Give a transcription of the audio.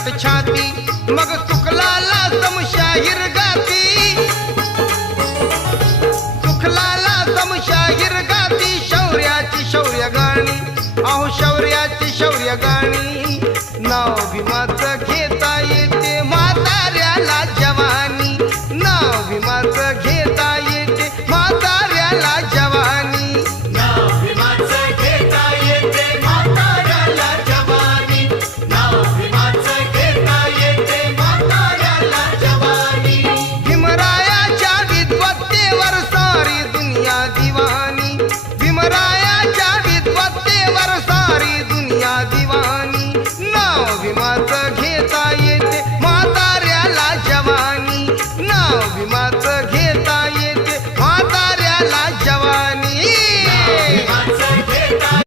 ताकद छाती मग सुखलाला समशाहीर गाती सुखलाला समशाहीर गाती शौर्याची शौर्य गाणी अहो शौर्याची शौर्य गाणी नाव भीमा